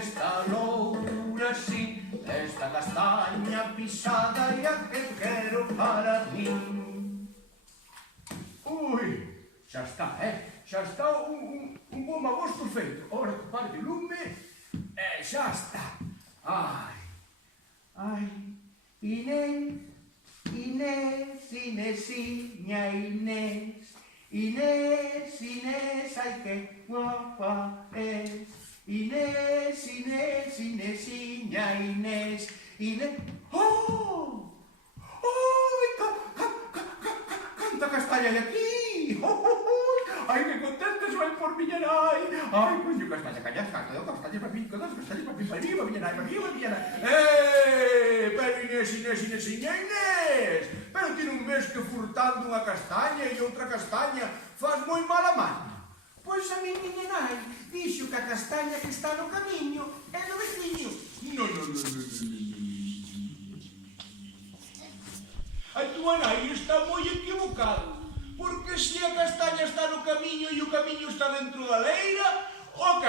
esta loura sí, esta castaña pisada e a que quero para min. Ui, xa está, xa está un bom agosto feito. Ora que parte o lume, xa está. Ai, ai, Inés, Inés, Inésiña, Inés, Inés, Inés, ai que guapa es. Inés, Inés, Inésiña, Inés, Inés... Oh! Oh! Canta castaña de aquí! Ai, que contenta soy por miña nai! Ai, coño, castaña, cañasca, castaña para mí, castaña para mí, para miña nai, para miña nai! Pero Inés, Inés, Inésiña, Inés! Pero ti non ves que furtando unha castaña e outra castaña faz moi mala maña? Pois a mi miña nai dixo que a castaña que está no camiño é do veciño. Non. A túa nai está moi equivocado, porque se a castaña está no camiño e o camiño está dentro da leira, o